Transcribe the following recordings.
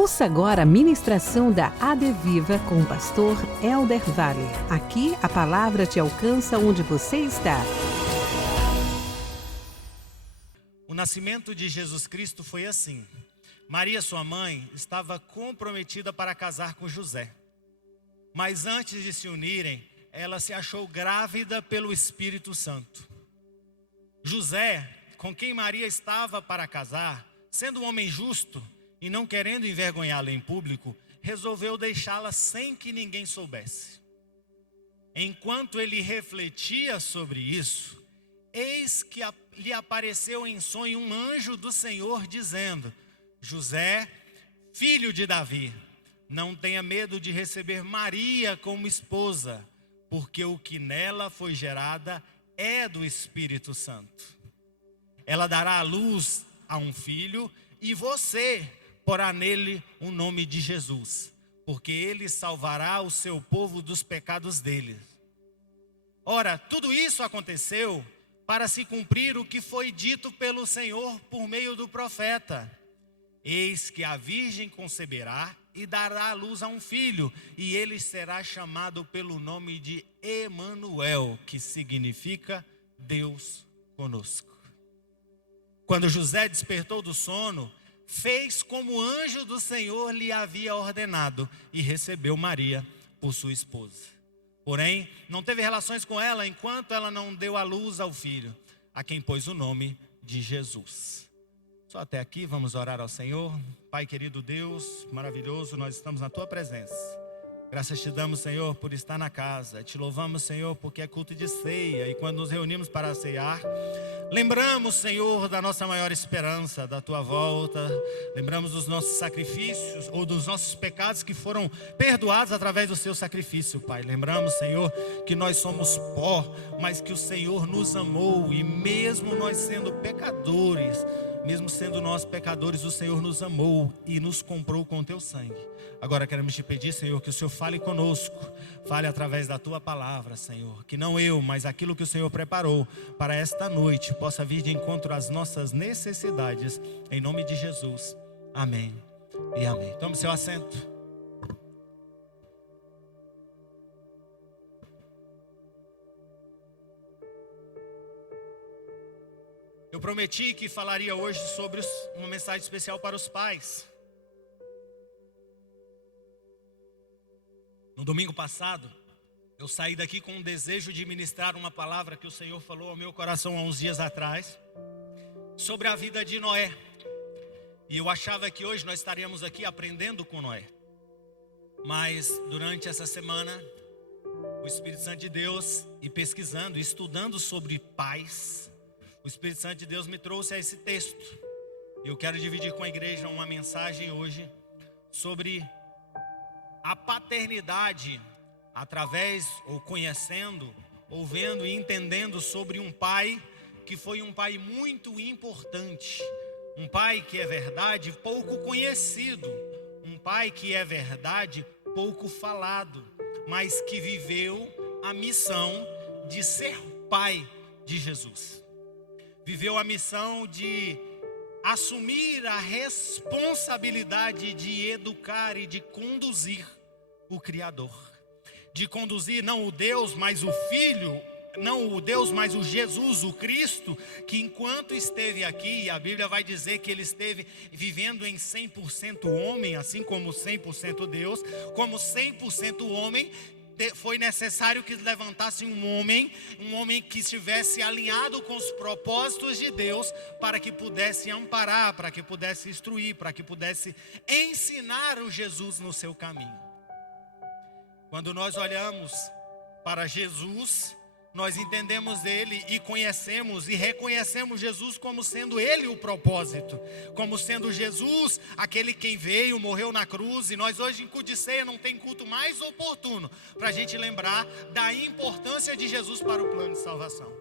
Ouça agora a ministração da ADVIVA com o pastor Elder Vale. Aqui a palavra te alcança onde você está. O nascimento de Jesus Cristo foi assim. Maria, sua mãe, estava comprometida para casar com José. Mas antes de se unirem, ela se achou grávida pelo Espírito Santo. José, com quem Maria estava para casar, sendo um homem justo e não querendo envergonhá-la em público, resolveu deixá-la sem que ninguém soubesse. Enquanto ele refletia sobre isso, eis que lhe apareceu em sonho um anjo do Senhor dizendo: José, filho de Davi, não tenha medo de receber Maria como esposa, porque o que nela foi gerada é do Espírito Santo. Ela dará à luz a um filho e você porá nele o nome de Jesus, porque ele salvará o seu povo dos pecados deles. Ora, tudo isso aconteceu para se cumprir o que foi dito pelo Senhor por meio do profeta. Eis que a virgem conceberá e dará à luz a um filho, e ele será chamado pelo nome de Emanuel, que significa Deus conosco. Quando José despertou do sono, fez como o anjo do Senhor lhe havia ordenado e recebeu Maria por sua esposa. Porém, não teve relações com ela enquanto ela não deu à luz ao filho, a quem pôs o nome de Jesus. Só até aqui, vamos orar ao Senhor. Pai querido Deus, maravilhoso, nós estamos na Tua presença. Graças te damos, Senhor, por estar na casa. Te louvamos, Senhor, porque é culto de ceia. E quando nos reunimos para ceiar, lembramos, Senhor, da nossa maior esperança, da Tua volta. Lembramos dos nossos sacrifícios ou dos nossos pecados que foram perdoados através do Seu sacrifício, Pai. Lembramos, Senhor, que nós somos pó, mas que o Senhor nos amou. E mesmo nós sendo pecadores, mesmo sendo nós pecadores, o Senhor nos amou e nos comprou com o Teu sangue. Agora queremos te pedir, Senhor, que o Senhor fale conosco, fale através da Tua palavra, Senhor. Que não eu, mas aquilo que o Senhor preparou para esta noite possa vir de encontro às nossas necessidades. Em nome de Jesus, amém e amém. Tome seu assento. Eu prometi que falaria hoje sobre uma mensagem especial para os pais. No domingo passado, eu saí daqui com um desejo de ministrar uma palavra que o Senhor falou ao meu coração há uns dias atrás, sobre a vida de Noé. E eu achava que hoje nós estaríamos aqui aprendendo com Noé. Mas durante essa semana, o Espírito Santo de Deus, e pesquisando, estudando sobre pais, o Espírito Santo de Deus me trouxe a esse texto. Eu quero dividir com a igreja uma mensagem hoje sobre a paternidade, através, ou conhecendo, ou vendo e entendendo sobre um pai que foi um pai muito importante. Um pai que é verdade, pouco conhecido. Um pai que é verdade, pouco falado, mas que viveu a missão de ser pai de Jesus. Viveu a missão de assumir a responsabilidade de educar e de conduzir o Criador. De conduzir não o Deus, mas o Filho, não o Deus, mas o Jesus, o Cristo, que enquanto esteve aqui, e a Bíblia vai dizer que ele esteve vivendo em 100% homem, assim como 100% Deus, como 100% homem, foi necessário que levantasse um homem que estivesse alinhado com os propósitos de Deus, para que pudesse amparar, para que pudesse instruir, para que pudesse ensinar o Jesus no seu caminho. Quando nós olhamos para Jesus, nós entendemos ele e conhecemos e reconhecemos Jesus como sendo ele o propósito, como sendo Jesus aquele quem veio, morreu na cruz. E nós hoje em culto de ceia não tem culto mais oportuno para a gente lembrar da importância de Jesus para o plano de salvação.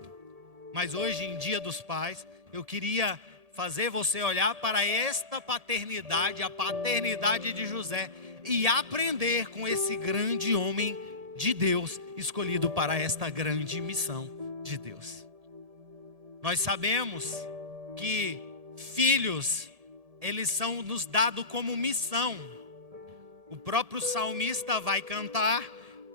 Mas hoje, em Dia dos Pais, eu queria fazer você olhar para esta paternidade, a paternidade de José, e aprender com esse grande homem de Deus, escolhido para esta grande missão de Deus. Nós sabemos que filhos eles são nos dados como missão. O próprio salmista vai cantar,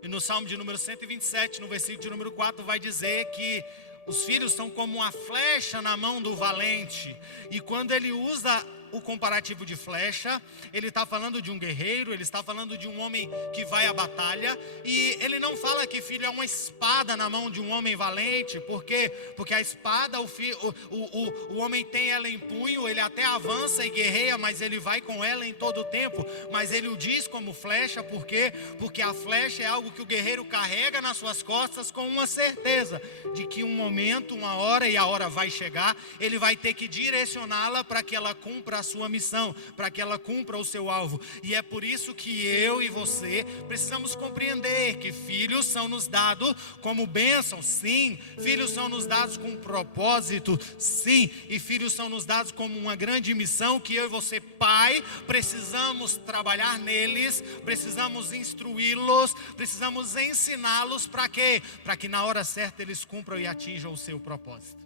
e no Salmo de número 127, no versículo de número 4, vai dizer que os filhos são como uma flecha na mão do valente. E quando ele usa o comparativo de flecha, ele está falando de um guerreiro, ele está falando de um homem que vai à batalha. E ele não fala que filho é uma espada na mão de um homem valente, porque a espada, o homem tem ela em punho, ele até avança e guerreia, mas ele vai com ela em todo o tempo. Mas ele o diz como flecha, por quê? Porque a flecha é algo que o guerreiro carrega nas suas costas com uma certeza de que um momento, uma hora, e a hora vai chegar, ele vai ter que direcioná-la para que ela cumpra a sua missão, para que ela cumpra o seu alvo. E é por isso que eu e você precisamos compreender que filhos são nos dados como bênção, sim. Filhos são nos dados com propósito, sim. E filhos são nos dados como uma grande missão que eu e você, pai, precisamos trabalhar neles, precisamos instruí-los, precisamos ensiná-los para quê? Para que na hora certa eles cumpram e atinjam o seu propósito.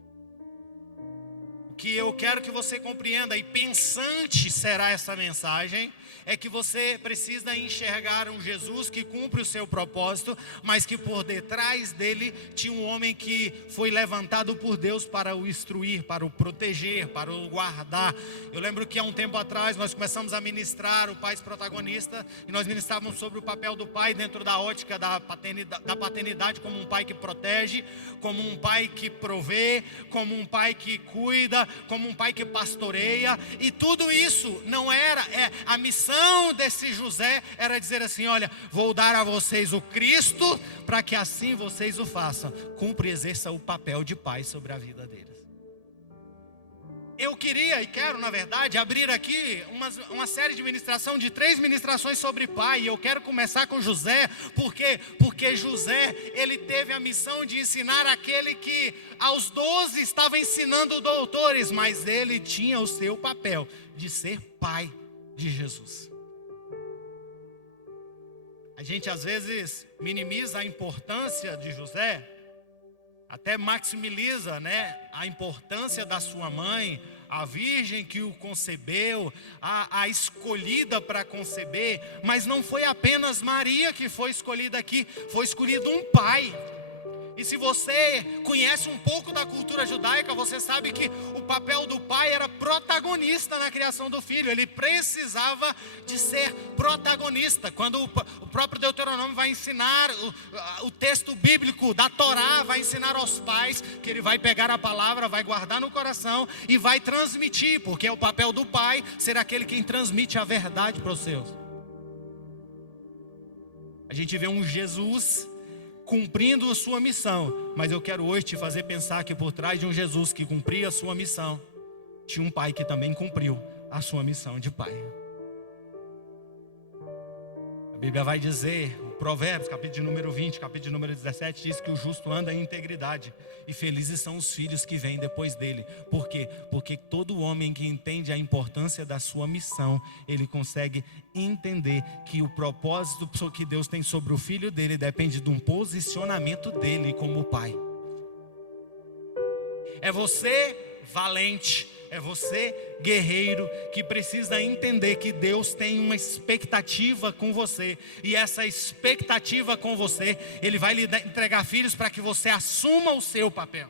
Que eu quero que você compreenda, e pensante será essa mensagem, é que você precisa enxergar um Jesus que cumpre o seu propósito, mas que por detrás dele tinha um homem que foi levantado por Deus para o instruir, para o proteger, para o guardar. Eu lembro que há um tempo atrás nós começamos a ministrar o Pai Protagonista, e nós ministrávamos sobre o papel do pai dentro da ótica da paternidade, como um pai que protege, como um pai que provê, como um pai que cuida, como um pai que pastoreia. E tudo isso não era, a missão desse José era dizer assim: olha, vou dar a vocês o Cristo, para que assim vocês o façam. Cumpra e exerça o papel de pai sobre a vida deles. Eu queria e quero, na verdade, abrir aqui uma série de ministração, de 3 ministrações sobre pai. E eu quero começar com José, porque José, ele teve a missão de ensinar aquele que aos 12 estava ensinando doutores, mas ele tinha o seu papel de ser pai de Jesus. A gente às vezes minimiza a importância de José, até maximiza, a importância da sua mãe, a virgem que o concebeu, a escolhida para conceber. Mas não foi apenas Maria que foi escolhida aqui, foi escolhido um pai. E se você conhece um pouco da cultura judaica, você sabe que o papel do pai era protagonista na criação do filho. Ele precisava de ser protagonista. Quando o próprio Deuteronômio vai ensinar, o texto bíblico da Torá vai ensinar aos pais que ele vai pegar a palavra, vai guardar no coração e vai transmitir, porque é o papel do pai ser aquele quem transmite a verdade para os seus. A gente vê um Jesus cumprindo a sua missão, mas eu quero hoje te fazer pensar que por trás de um Jesus que cumpria a sua missão, tinha um pai que também cumpriu a sua missão de pai. A Bíblia vai dizer, Provérbios, capítulo de número 20, capítulo de número 17, diz que o justo anda em integridade, e felizes são os filhos que vêm depois dele. Por quê? Porque todo homem que entende a importância da sua missão, ele consegue entender que o propósito que Deus tem sobre o filho dele depende de um posicionamento dele como pai. É você valente, é você guerreiro, que precisa entender que Deus tem uma expectativa com você. E essa expectativa com você, Ele vai lhe entregar filhos para que você assuma o seu papel.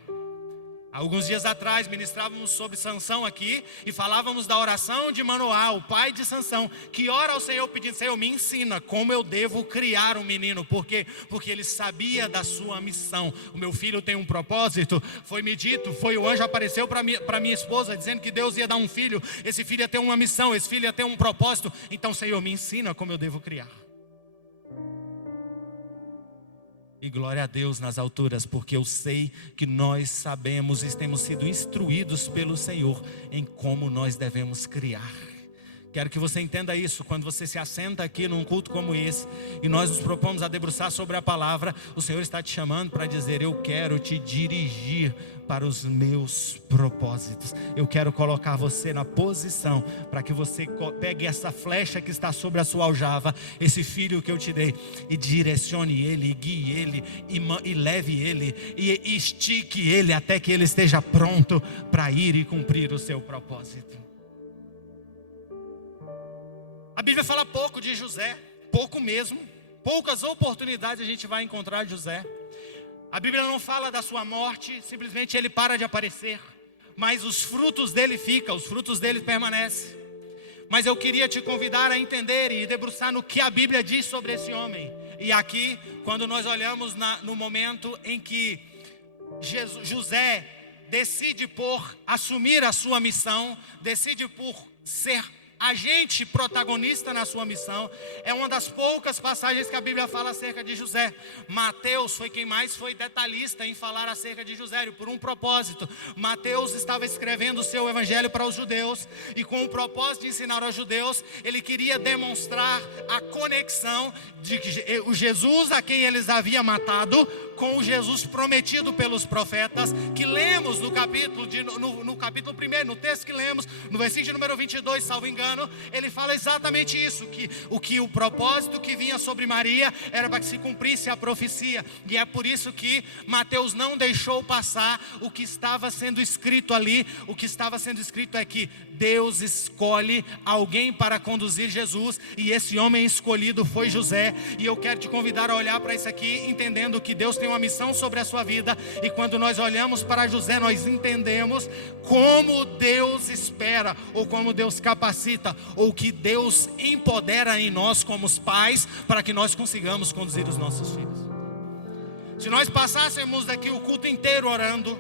Alguns dias atrás ministrávamos sobre Sansão aqui e falávamos da oração de Manoá, o pai de Sansão, que ora ao Senhor pedindo: Senhor, me ensina como eu devo criar um menino. Por quê? Porque ele sabia da sua missão. O meu filho tem um propósito. Foi-me dito, o anjo apareceu para minha esposa dizendo que Deus ia dar um filho. Esse filho ia ter uma missão, esse filho ia ter um propósito. Então, Senhor, me ensina como eu devo criar. E glória a Deus nas alturas, porque eu sei que nós sabemos e temos sido instruídos pelo Senhor em como nós devemos criar. Quero que você entenda isso. Quando você se assenta aqui num culto como esse e nós nos propomos a debruçar sobre a palavra, o Senhor está te chamando para dizer: eu quero te dirigir para os meus propósitos. Eu quero colocar você na posição para que você pegue essa flecha que está sobre a sua aljava, esse filho que eu te dei, e direcione ele, e guie ele, e leve ele, e estique ele até que ele esteja pronto para ir e cumprir o seu propósito. A Bíblia fala pouco de José, pouco mesmo. Poucas oportunidades a gente vai encontrar de José. A Bíblia não fala da sua morte, simplesmente ele para de aparecer. Mas os frutos dele ficam, os frutos dele permanecem. Mas eu queria te convidar a entender e debruçar no que a Bíblia diz sobre esse homem. E aqui, quando nós olhamos no momento em que José decide por assumir a sua missão, decide por ser agente protagonista na sua missão, é uma das poucas passagens que a Bíblia fala acerca de José. Mateus foi quem mais foi detalhista em falar acerca de José, por um propósito. Mateus estava escrevendo o seu evangelho para os judeus, e com o propósito de ensinar aos judeus, ele queria demonstrar a conexão de o Jesus a quem eles haviam matado com o Jesus prometido pelos profetas, que lemos no capítulo 1, no texto que lemos, no versículo número 22, salvo engano, ele fala exatamente isso, que o propósito que vinha sobre Maria era para que se cumprisse a profecia. E é por isso que Mateus não deixou passar o que estava sendo escrito ali. O que estava sendo escrito é que Deus escolhe alguém para conduzir Jesus, e esse homem escolhido foi José. E eu quero te convidar a olhar para isso aqui, entendendo que Deus tem uma missão sobre a sua vida. E quando nós olhamos para José, nós entendemos como Deus espera, ou como Deus capacita, ou que Deus empodera em nós como os pais, para que nós consigamos conduzir os nossos filhos. Se nós passássemos daqui o culto inteiro orando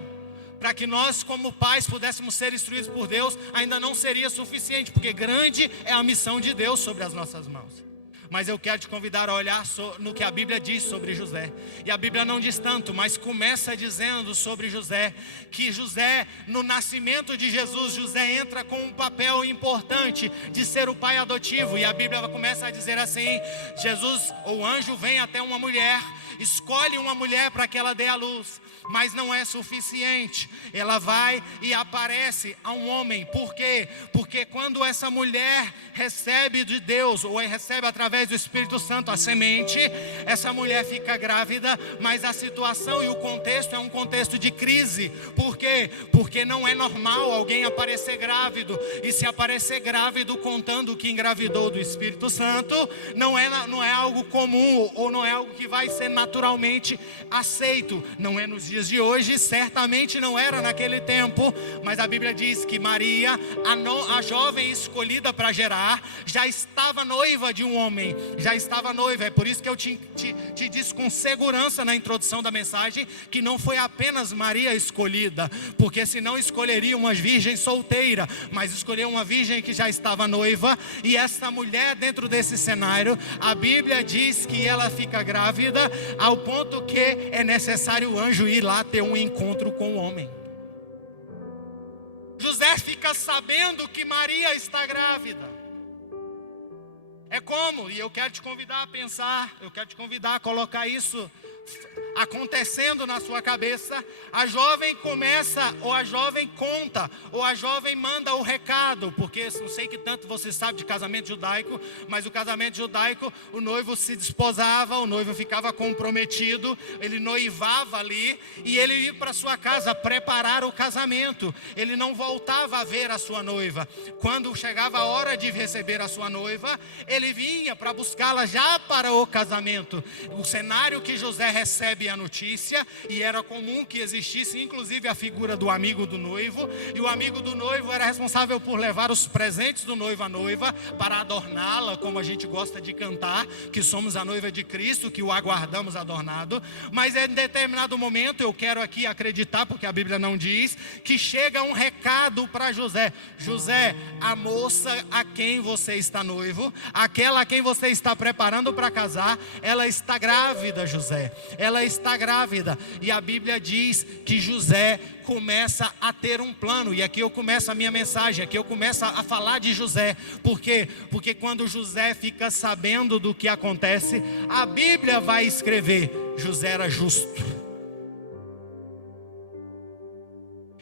para que nós como pais pudéssemos ser instruídos por Deus, ainda não seria suficiente, porque grande é a missão de Deus sobre as nossas mãos. Mas eu quero te convidar a olhar no que a Bíblia diz sobre José. E a Bíblia não diz tanto, mas começa dizendo sobre José, que José, no nascimento de Jesus, José entra com um papel importante de ser o pai adotivo. E a Bíblia começa a dizer assim: Jesus, o anjo vem até uma mulher, escolhe uma mulher para que ela dê à luz. Mas não é suficiente. Ela vai e aparece a um homem. Por quê? Porque quando essa mulher recebe de Deus, ou recebe através do Espírito Santo a semente, essa mulher fica grávida. Mas a situação e o contexto é um contexto de crise. Por quê? Porque não é normal alguém aparecer grávido. E se aparecer grávido contando que engravidou do Espírito Santo, não é algo comum, ou não é algo que vai ser naturalmente aceito. Não é nos dias de hoje, certamente não era naquele tempo. Mas a Bíblia diz que Maria, a jovem escolhida para gerar, já estava noiva de um homem, já estava noiva. É por isso que eu te disse com segurança na introdução da mensagem, que não foi apenas Maria escolhida, porque senão escolheria uma virgem solteira, mas escolheu uma virgem que já estava noiva. E essa mulher, dentro desse cenário, a Bíblia diz que ela fica grávida, ao ponto que é necessário o anjo ir lá ter um encontro com o homem. José fica sabendo que Maria está grávida. É como, e eu quero te convidar a pensar, eu quero te convidar a colocar isso acontecendo na sua cabeça. A jovem começa, ou a jovem conta, ou a jovem manda o recado, porque não sei que tanto você sabe de casamento judaico, mas o casamento judaico, o noivo se desposava, o noivo ficava comprometido, ele noivava ali, e ele ia para sua casa preparar o casamento. Ele não voltava a ver a sua noiva. Quando chegava a hora de receber a sua noiva, ele vinha para buscá-la já para o casamento. O cenário que José recebe a notícia, e era comum que existisse inclusive a figura do amigo do noivo, e o amigo do noivo era responsável por levar os presentes do noivo à noiva, para adorná-la, como a gente gosta de cantar, que somos a noiva de Cristo, que o aguardamos adornado. Mas em determinado momento, eu quero aqui acreditar, porque a Bíblia não diz, que chega um recado para José: José, a moça a quem você está noivo, aquela a quem você está preparando para casar, ela está grávida, José. Ela está grávida. E a Bíblia diz que José começa a ter um plano. E aqui eu começo a minha mensagem, aqui eu começo a falar de José. Por quê? Porque quando José fica sabendo do que acontece, a Bíblia vai escrever: José era justo.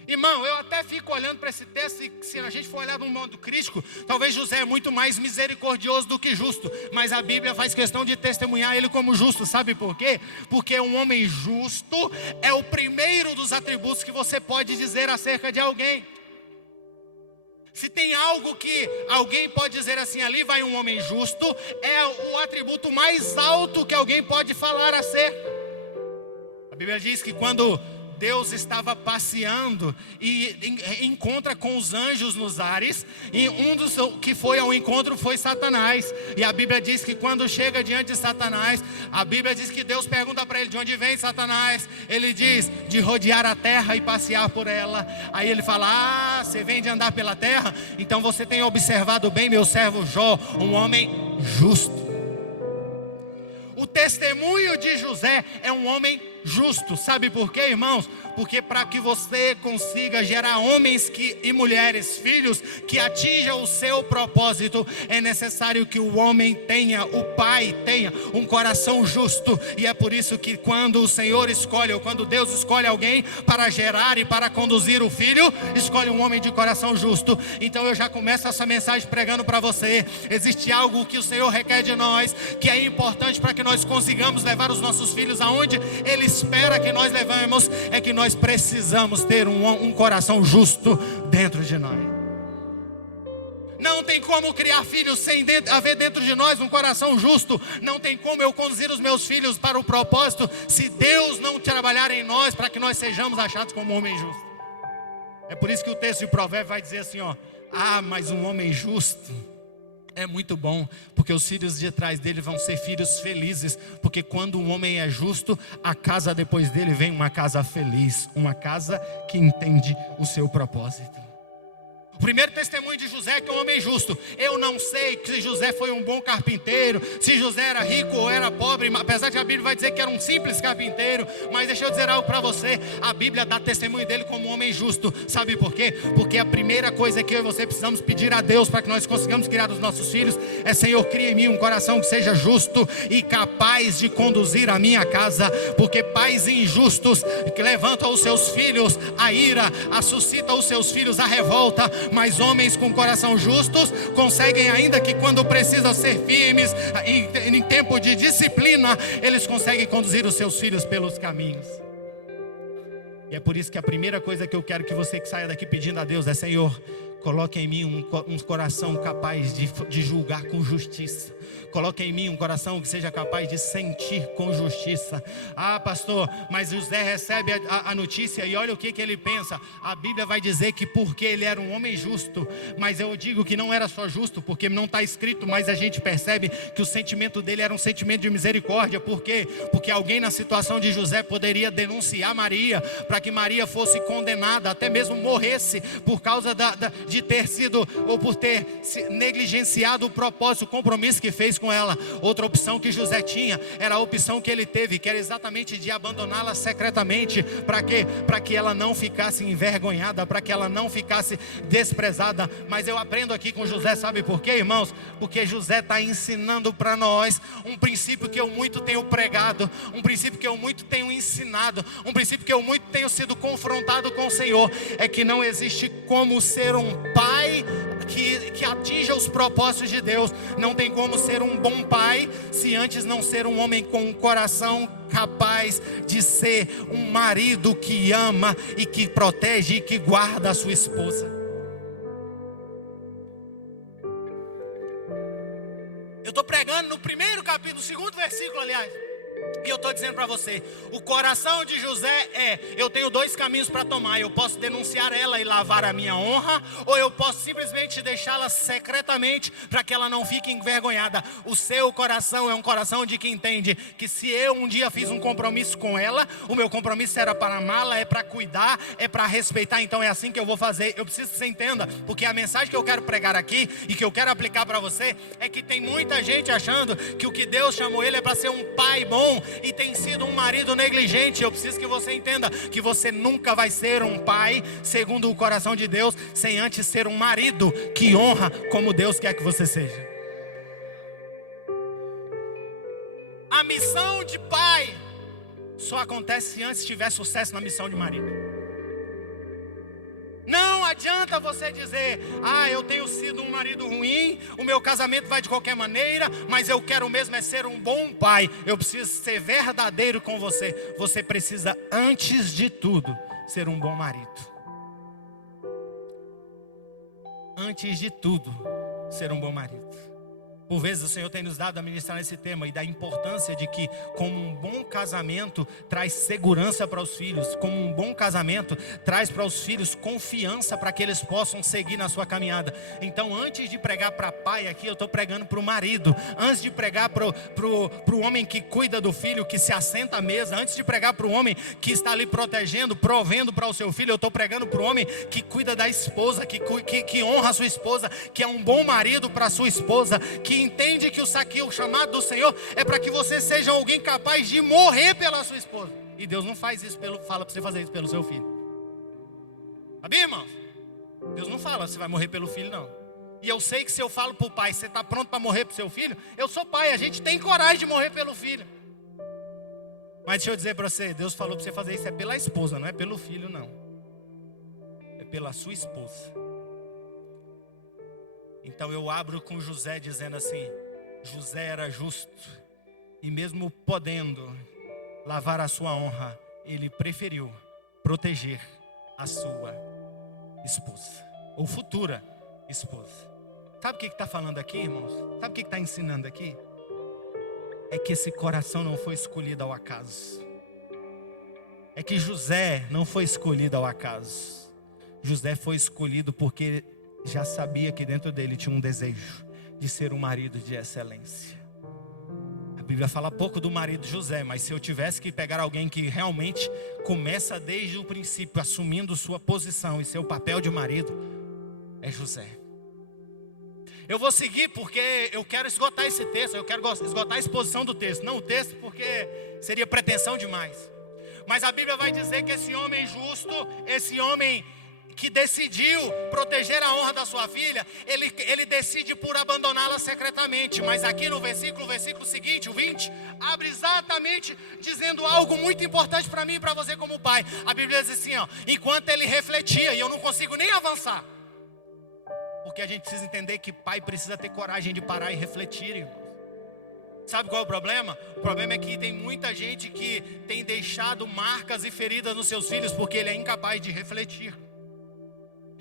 Irmão, eu até fico olhando para esse texto, e se a gente for olhar de um modo crítico, talvez José é muito mais misericordioso do que justo. Mas a Bíblia faz questão de testemunhar ele como justo. Sabe por quê? Porque um homem justo é o primeiro dos atributos que você pode dizer acerca de alguém. Se tem algo que alguém pode dizer assim, ali vai um homem justo, é o atributo mais alto que alguém pode falar a ser. A Bíblia diz que quando Deus estava passeando e encontra com os anjos nos ares, e um dos que foi ao encontro foi Satanás. E a Bíblia diz que quando chega diante de Satanás, a Bíblia diz que Deus pergunta para ele: de onde vem, Satanás? Ele diz: de rodear a terra e passear por ela. Aí ele fala: ah, você vem de andar pela terra? Então você tem observado bem meu servo Jó, um homem justo. O testemunho de José é um homem justo. Sabe por quê, irmãos? Porque para que você consiga gerar homens e mulheres, filhos que atinjam o seu propósito, é necessário que o homem tenha, o pai tenha um coração justo. E é por isso que quando o Senhor escolhe, ou quando Deus escolhe alguém para gerar e para conduzir o filho, escolhe um homem de coração justo. Então eu já começo essa mensagem pregando para você: existe algo que o Senhor requer de nós, que é importante para que nós consigamos levar os nossos filhos aonde Ele espera que nós levemos, é que nós precisamos ter um coração justo dentro de nós. Não tem como criar filhos sem haver dentro de nós um coração justo. Não tem como eu conduzir os meus filhos para o propósito se Deus não trabalhar em nós para que nós sejamos achados como um homem justo. É por isso que o texto de Provérbios vai dizer assim, ó: ah, mas um homem justo é muito bom, porque os filhos de trás dele vão ser filhos felizes. Porque quando um homem é justo, a casa depois dele vem uma casa feliz, uma casa que entende o seu propósito. O primeiro testemunho de José é que é um homem justo. Eu não sei se José foi um bom carpinteiro, se José era rico ou era pobre, apesar de a Bíblia vai dizer que era um simples carpinteiro. Mas deixa eu dizer algo para você: a Bíblia dá testemunho dele como um homem justo. Sabe por quê? Porque a primeira coisa que eu e você precisamos pedir a Deus para que nós consigamos criar os nossos filhos é: Senhor, cria em mim um coração que seja justo e capaz de conduzir a minha casa. Porque pais injustos que levantam os seus filhos a ira, suscitam os seus filhos a revolta. Mas homens com coração justos conseguem, ainda que quando precisam ser firmes, em tempo de disciplina, eles conseguem conduzir os seus filhos pelos caminhos. E é por isso que a primeira coisa que eu quero que você que saia daqui pedindo a Deus é: Senhor, coloque em mim um coração capaz de julgar com justiça. Coloque em mim um coração que seja capaz de sentir com justiça. Ah, pastor, mas José recebe a notícia e olha o que ele pensa. A Bíblia vai dizer que porque ele era um homem justo, mas eu digo que não era só justo, porque não está escrito, mas a gente percebe que o sentimento dele era um sentimento de misericórdia. Por quê? Porque alguém na situação de José poderia denunciar Maria, para que Maria fosse condenada, até mesmo morresse, por causa de ter sido, ou por ter negligenciado o propósito, o compromisso que fez com ela. Outra opção que José tinha era a opção que ele teve, que era exatamente de abandoná-la secretamente. Para quê? Para que ela não ficasse envergonhada, para que ela não ficasse desprezada. Mas eu aprendo aqui com José, sabe por quê, irmãos? Porque José está ensinando para nós um princípio que eu muito tenho pregado, um princípio que eu muito tenho ensinado, um princípio que eu muito tenho sido confrontado com o Senhor. É que não existe como ser um pai que atinja os propósitos de Deus. Não tem como ser um bom pai se antes não ser um homem com um coração capaz de ser um marido que ama e que protege e que guarda a sua esposa. Eu estou pregando no primeiro capítulo, no segundo versículo, aliás. E eu estou dizendo para você, o coração de José eu tenho dois caminhos para tomar. Eu posso denunciar ela e lavar a minha honra, ou eu posso simplesmente deixá-la secretamente para que ela não fique envergonhada. O seu coração é um coração de quem entende que se eu um dia fiz um compromisso com ela, o meu compromisso era para amá-la, é para cuidar, é para respeitar. Então é assim que eu vou fazer. Eu preciso que você entenda, porque a mensagem que eu quero pregar aqui e que eu quero aplicar para você é que tem muita gente achando que o que Deus chamou ele é para ser um pai bom e tem sido um marido negligente. Eu preciso que você entenda que você nunca vai ser um pai segundo o coração de Deus sem antes ser um marido que honra como Deus quer que você seja. A missão de pai só acontece se antes tiver sucesso na missão de marido. Não adianta você dizer: ah, eu tenho sido um marido ruim, o meu casamento vai de qualquer maneira, mas eu quero mesmo é ser um bom pai. Eu preciso ser verdadeiro com você. Você precisa, antes de tudo, ser um bom marido. antes de tudo, ser um bom marido. Por vezes o Senhor tem nos dado a ministrar nesse tema e da importância de que, como um bom casamento traz segurança para os filhos, como um bom casamento traz para os filhos confiança para que eles possam seguir na sua caminhada. Então, antes de pregar para pai aqui, eu estou pregando para o marido. Antes de pregar para o homem que cuida do filho, que se assenta à mesa, antes de pregar para o homem que está ali protegendo, provendo para o seu filho, eu estou pregando para o homem que cuida da esposa, que honra a sua esposa, que é um bom marido para a sua esposa, que entende que o chamado do Senhor é para que você seja alguém capaz de morrer pela sua esposa. E Deus não faz isso fala para você fazer isso pelo seu filho. Sabia, irmãos? Deus não fala você vai morrer pelo filho, não. E eu sei que se eu falo para o pai, você está pronto para morrer para seu filho? Eu sou pai, a gente tem coragem de morrer pelo filho. Mas deixa eu dizer para você, Deus falou para você fazer isso é pela esposa, não é pelo filho, não. É pela sua esposa. Então eu abro com José dizendo assim: José era justo e mesmo podendo lavar a sua honra, ele preferiu proteger a sua esposa, ou futura esposa. Sabe o que está falando aqui, irmãos? Sabe o que está ensinando aqui? É que esse coração não foi escolhido ao acaso. É que José não foi escolhido ao acaso. José foi escolhido porque já sabia que dentro dele tinha um desejo de ser um marido de excelência. A Bíblia fala pouco do marido José, mas se eu tivesse que pegar alguém que realmente começa desde o princípio assumindo sua posição e seu papel de marido, é José. Eu vou seguir porque eu quero esgotar esse texto, eu quero esgotar a exposição do texto, não o texto porque seria pretensão demais. Mas a Bíblia vai dizer que esse homem justo, esse homem que decidiu proteger a honra da sua filha, ele decide por abandoná-la secretamente. Mas aqui no versículo seguinte, o 20, abre exatamente dizendo algo muito importante para mim e para você como pai. A Bíblia diz assim, ó: enquanto ele refletia, e eu não consigo nem avançar, porque a gente precisa entender que pai precisa ter coragem de parar e refletir, irmãos. Sabe qual é o problema? O problema é que tem muita gente que tem deixado marcas e feridas nos seus filhos porque ele é incapaz de refletir.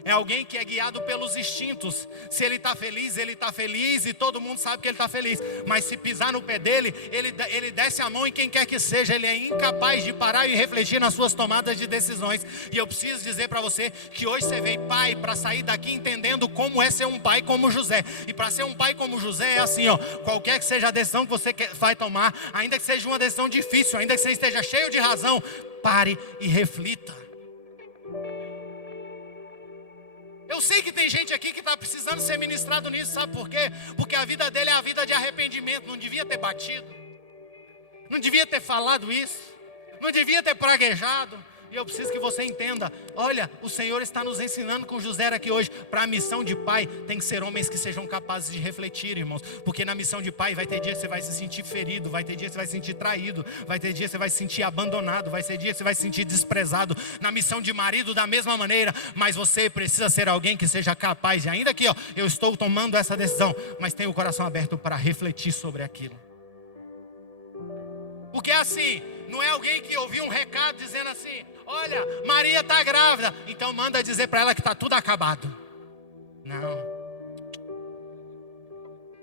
É alguém que é guiado pelos instintos. Se ele está feliz e todo mundo sabe que ele está feliz. Mas se pisar no pé dele, ele desce a mão em quem quer que seja. Ele é incapaz de parar e refletir nas suas tomadas de decisões. E eu preciso dizer para você que hoje você veio pai para sair daqui entendendo como é ser um pai como José. E para ser um pai como José é assim, ó: qualquer que seja a decisão que você vai tomar, ainda que seja uma decisão difícil, ainda que você esteja cheio de razão, pare e reflita. Eu sei que tem gente aqui que está precisando ser ministrado nisso, sabe por quê? Porque a vida dele é a vida de arrependimento. Não devia ter batido, não devia ter falado isso, não devia ter praguejado. E eu preciso que você entenda, olha, o Senhor está nos ensinando com José aqui hoje. Para a missão de pai, tem que ser homens que sejam capazes de refletir, irmãos. Porque na missão de pai vai ter dia que você vai se sentir ferido, vai ter dia que você vai se sentir traído, vai ter dia que você vai se sentir abandonado, vai ter dia que você vai se sentir desprezado. Na missão de marido da mesma maneira. Mas você precisa ser alguém que seja capaz de, ainda que eu estou tomando essa decisão, mas tenha o coração aberto para refletir sobre aquilo. Porque assim, não é alguém que ouviu um recado dizendo assim: olha, Maria está grávida, então manda dizer para ela que está tudo acabado.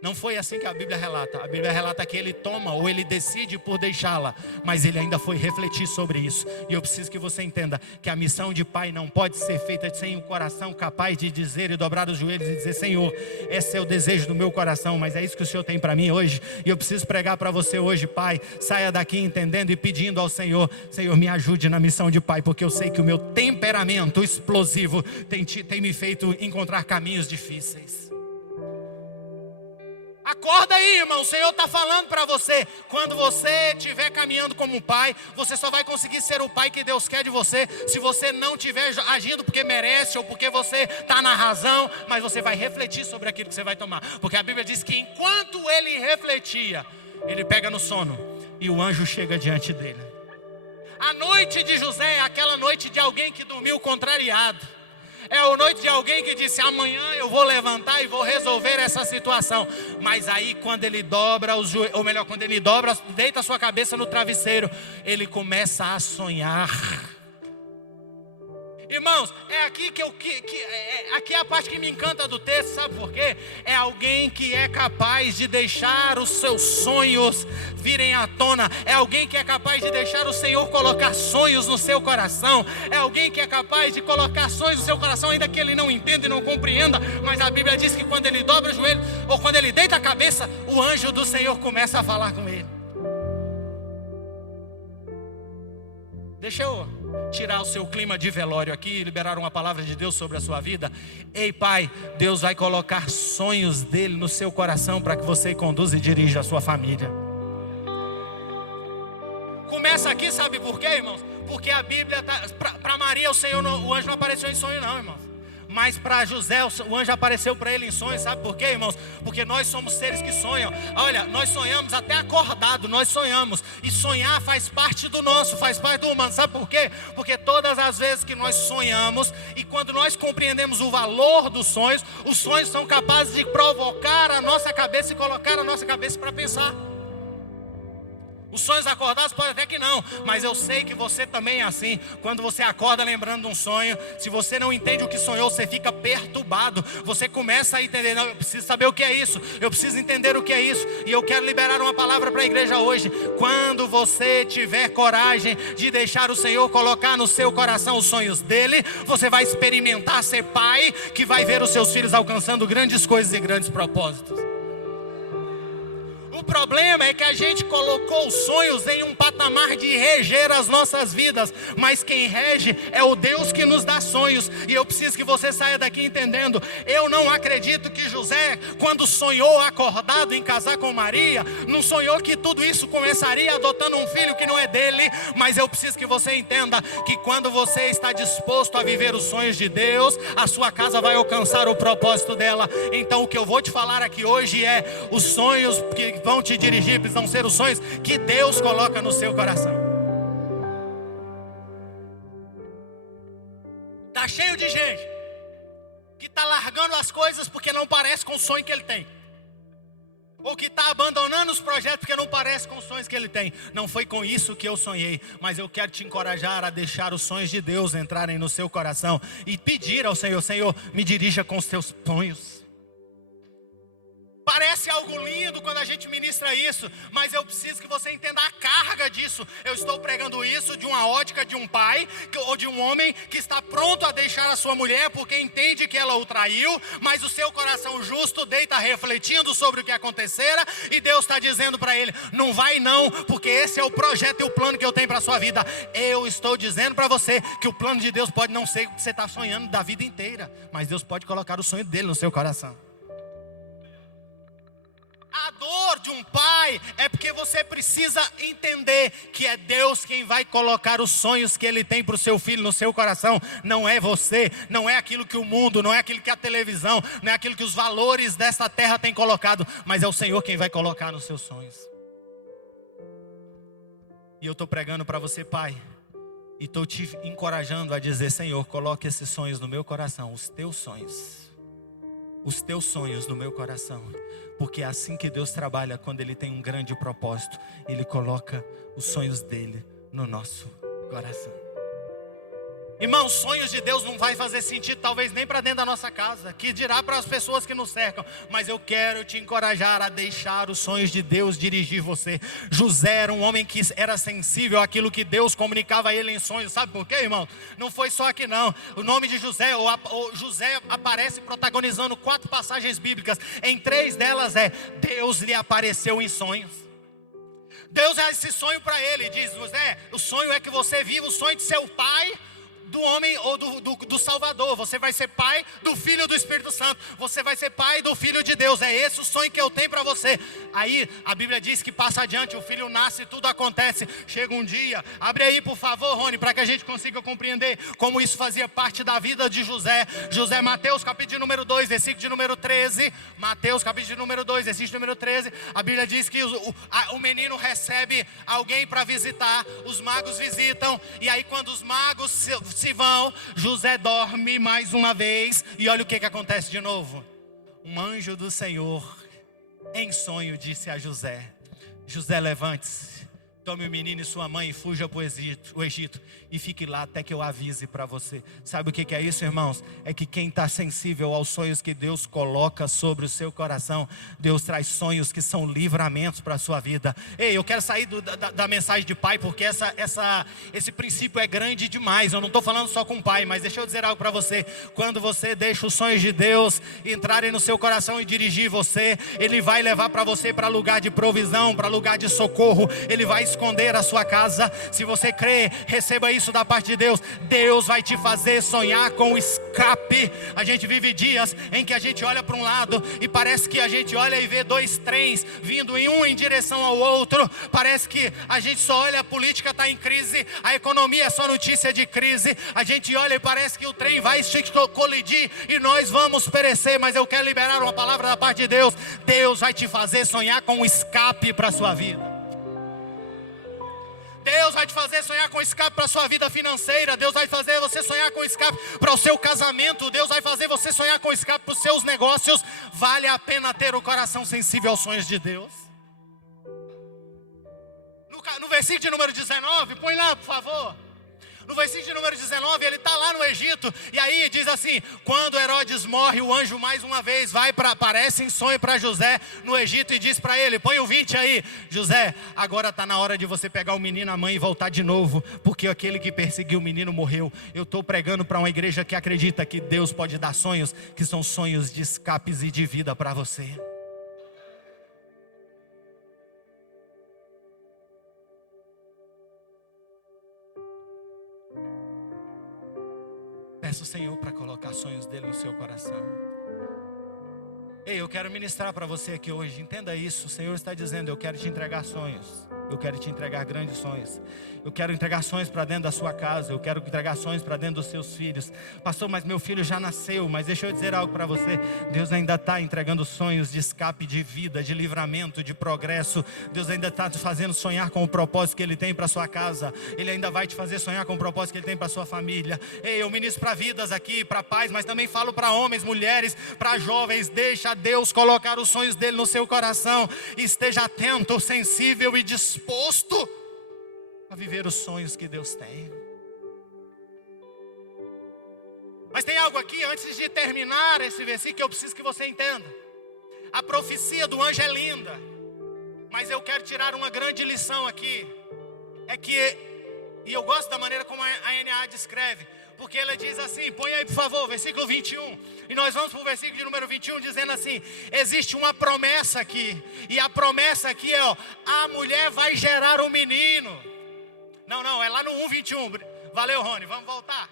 Não foi assim que a Bíblia relata. A Bíblia relata que ele toma ou ele decide por deixá-la, mas ele ainda foi refletir sobre isso. E eu preciso que você entenda que a missão de pai não pode ser feita sem um coração capaz de dizer e dobrar os joelhos e dizer: Senhor, esse é o desejo do meu coração, mas é isso que o Senhor tem para mim hoje. E eu preciso pregar para você hoje, pai. Saia daqui entendendo e pedindo ao Senhor: Senhor, me ajude na missão de pai, porque eu sei que o meu temperamento explosivo tem me feito encontrar caminhos difíceis. Acorda aí, irmão, o Senhor está falando para você. Quando você estiver caminhando como um pai, você só vai conseguir ser o pai que Deus quer de você se você não estiver agindo porque merece ou porque você está na razão, mas você vai refletir sobre aquilo que você vai tomar. Porque a Bíblia diz que enquanto ele refletia, ele pega no sono e o anjo chega diante dele. A noite de José é aquela noite de alguém que dormiu contrariado. É a noite de alguém que disse: amanhã eu vou levantar e vou resolver essa situação. Mas aí quando ele dobra os joelhos, ou melhor, quando ele deita a sua cabeça no travesseiro, ele começa a sonhar. Irmãos, é aqui aqui é a parte que me encanta do texto, sabe por quê? É alguém que é capaz de deixar os seus sonhos virem à tona. É alguém que é capaz de deixar o Senhor colocar sonhos no seu coração. É alguém que é capaz de colocar sonhos no seu coração, ainda que ele não entenda e não compreenda. Mas a Bíblia diz que quando ele dobra o joelho, ou quando ele deita a cabeça, o anjo do Senhor começa a falar com ele. Deixa eu tirar o seu clima de velório aqui e liberar uma palavra de Deus sobre a sua vida. Ei, Pai, Deus vai colocar sonhos dele no seu coração para que você conduza e dirija a sua família. Começa aqui, sabe por quê, irmãos? Porque a Bíblia para Maria o anjo não apareceu em sonho não, irmãos. Mas para José, o anjo apareceu para ele em sonhos. Sabe por quê, irmãos? Porque nós somos seres que sonham. Olha, nós sonhamos até acordado, nós sonhamos. E sonhar faz parte do nosso, faz parte do humano. Sabe por quê? Porque todas as vezes que nós sonhamos, e quando nós compreendemos o valor dos sonhos, os sonhos são capazes de provocar a nossa cabeça e colocar a nossa cabeça para pensar. Os sonhos acordados pode até que não, mas eu sei que você também é assim. Quando você acorda lembrando de um sonho, se você não entende o que sonhou, você fica perturbado. Você começa a entender, não, eu preciso saber o que é isso, eu preciso entender o que é isso. E eu quero liberar uma palavra para a igreja hoje. Quando você tiver coragem de deixar o Senhor colocar no seu coração os sonhos dele, você vai experimentar ser pai, que vai ver os seus filhos alcançando grandes coisas e grandes propósitos. O problema é que a gente colocou os sonhos em um patamar de reger as nossas vidas. Mas quem rege é o Deus que nos dá sonhos. E eu preciso que você saia daqui entendendo. Eu não acredito que José, quando sonhou acordado em casar com Maria, não sonhou que tudo isso começaria adotando um filho que não é dele. Mas eu preciso que você entenda que quando você está disposto a viver os sonhos de Deus, a sua casa vai alcançar o propósito dela. Então o que eu vou te falar aqui hoje é os sonhos que vão te dirigir, precisam ser os sonhos que Deus coloca no seu coração. Está cheio de gente que está largando as coisas porque não parece com o sonho que ele tem, ou que está abandonando os projetos porque não parece com os sonhos que ele tem. Não foi com isso que eu sonhei, mas eu quero te encorajar a deixar os sonhos de Deus entrarem no seu coração e pedir ao Senhor: Senhor, me dirija com os teus sonhos. Parece algo lindo quando a gente ministra isso, mas eu preciso que você entenda a carga disso. Eu estou pregando isso de uma ótica de um pai ou de um homem que está pronto a deixar a sua mulher porque entende que ela o traiu, mas o seu coração justo deita refletindo sobre o que acontecera, e Deus está dizendo para ele: não vai não, porque esse é o projeto e o plano que eu tenho para a sua vida. Eu estou dizendo para você que o plano de Deus pode não ser o que você está sonhando da vida inteira, mas Deus pode colocar o sonho dele no seu coração. A dor de um pai é porque você precisa entender que é Deus quem vai colocar os sonhos que Ele tem para o seu filho no seu coração. Não é você, não é aquilo que o mundo, não é aquilo que a televisão, não é aquilo que os valores desta terra têm colocado, mas é o Senhor quem vai colocar nos seus sonhos. E eu estou pregando para você, pai, e estou te encorajando a dizer: Senhor, coloque esses sonhos no meu coração, os teus sonhos no meu coração. Porque é assim que Deus trabalha quando Ele tem um grande propósito. Ele coloca os sonhos dEle no nosso coração. Irmão, os sonhos de Deus não vai fazer sentido talvez nem para dentro da nossa casa, que dirá para as pessoas que nos cercam. Mas eu quero te encorajar a deixar os sonhos de Deus dirigir você. José era um homem que era sensível àquilo que Deus comunicava a ele em sonhos. Sabe por quê, irmão? Não foi só aqui não. O nome de José, José aparece protagonizando 4 passagens bíblicas. Em 3 delas Deus lhe apareceu em sonhos. Deus dá esse sonho para ele e diz: José, o sonho é que você viva o sonho de seu pai, do homem ou do Salvador. Você vai ser pai do Filho do Espírito Santo. Você vai ser pai do Filho de Deus. É esse o sonho que eu tenho para você. Aí a Bíblia diz que passa adiante, o filho nasce, tudo acontece. Chega um dia, abre aí por favor, Rony, para que a gente consiga compreender como isso fazia parte da vida de José. Mateus capítulo número 2, versículo de número 13. Mateus capítulo número 2, versículo de número 13. A Bíblia diz que o menino recebe alguém para visitar. Os magos visitam. E aí quando os magos se vão, José dorme mais uma vez. E olha o que acontece de novo. Um anjo do Senhor em sonho disse a José: José, levante-se, Tome o menino e sua mãe e fuja para o Egito. E fique lá até que eu avise para você. Sabe o que é isso, irmãos? É que quem está sensível aos sonhos que Deus coloca sobre o seu coração, Deus traz sonhos que são livramentos para a sua vida. Ei, eu quero sair da mensagem de pai, porque esse princípio é grande demais. Eu não estou falando só com o pai, mas deixa eu dizer algo para você. Quando você deixa os sonhos de Deus entrarem no seu coração e dirigir você, Ele vai levar para você para lugar de provisão, para lugar de socorro. Ele vai esconder a sua casa. Se você crê, receba isso da parte de Deus. Deus vai te fazer sonhar com escape. A gente vive dias em que a gente olha para um lado e parece que a gente olha e vê dois trens vindo em direção ao outro. Parece que a gente só olha, a política está em crise, a economia é só notícia de crise. A gente olha e parece que o trem vai se colidir e nós vamos perecer. Mas eu quero liberar uma palavra da parte de Deus. Deus vai te fazer sonhar com escape para a sua vida. Deus vai te fazer sonhar com escape para a sua vida financeira. Deus vai fazer você sonhar com escape para o seu casamento. Deus vai fazer você sonhar com escape para os seus negócios. Vale a pena ter o coração sensível aos sonhos de Deus. No versículo de número 19, põe lá por favor. No versículo de número 19, ele está lá no Egito. E aí diz assim: quando Herodes morre, o anjo mais uma vez aparece em sonho para José no Egito e diz para ele, põe o 20 aí: José, agora está na hora de você pegar o menino, a mãe, e voltar de novo, porque aquele que perseguiu o menino morreu. Eu estou pregando para uma igreja que acredita que Deus pode dar sonhos, que são sonhos de escapes e de vida para você. Peça o Senhor para colocar sonhos dele no seu coração. Ei, eu quero ministrar para você aqui hoje. Entenda isso. O Senhor está dizendo: eu quero te entregar sonhos. Eu quero te entregar grandes sonhos. Eu quero entregar sonhos para dentro da sua casa. Eu quero entregar sonhos para dentro dos seus filhos. Pastor, mas meu filho já nasceu. Mas deixa eu dizer algo para você. Deus ainda está entregando sonhos de escape, de vida, de livramento, de progresso. Deus ainda está te fazendo sonhar com o propósito que Ele tem para sua casa. Ele ainda vai te fazer sonhar com o propósito que Ele tem para sua família. Ei, eu ministro para vidas aqui, para pais, mas também falo para homens, mulheres, para jovens. Deixa Deus colocar os sonhos dele no seu coração. Esteja atento, sensível e disposto a viver os sonhos que Deus tem. Mas tem algo aqui, antes de terminar esse versículo, que eu preciso que você entenda. A profecia do anjo é linda, mas eu quero tirar uma grande lição aqui. É que, e eu gosto da maneira como a NA descreve, porque ela diz assim, põe aí por favor, versículo 21. E nós vamos para o versículo de número 21, dizendo assim: existe uma promessa aqui. E a promessa aqui é, a mulher vai gerar um menino. Não, é lá no 1:21. Valeu, Rony, vamos voltar.